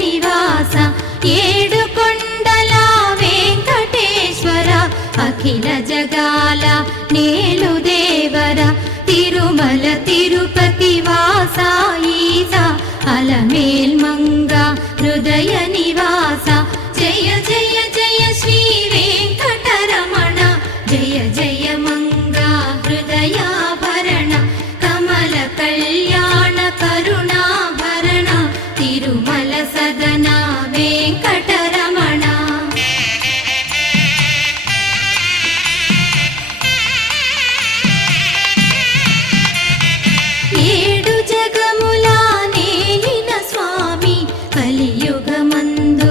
నివాస ఏడుకొండల వెంకటేశ్వర అఖిల జగాల నేలు దేవర తిరుమల తిరుపతి వాస ఈస అలమేల్ మంగ హృదయ నివాస జయ జయ జయ శ్రీ వెంకటరమణ జయ జయ మంగ హృదయాభరణ కమల కళ్యాణ కరుణాభరణ తిరుమల సదన వెంకటరమణ. ఏడు జగముల నేలిన స్వామి కలియుగమందు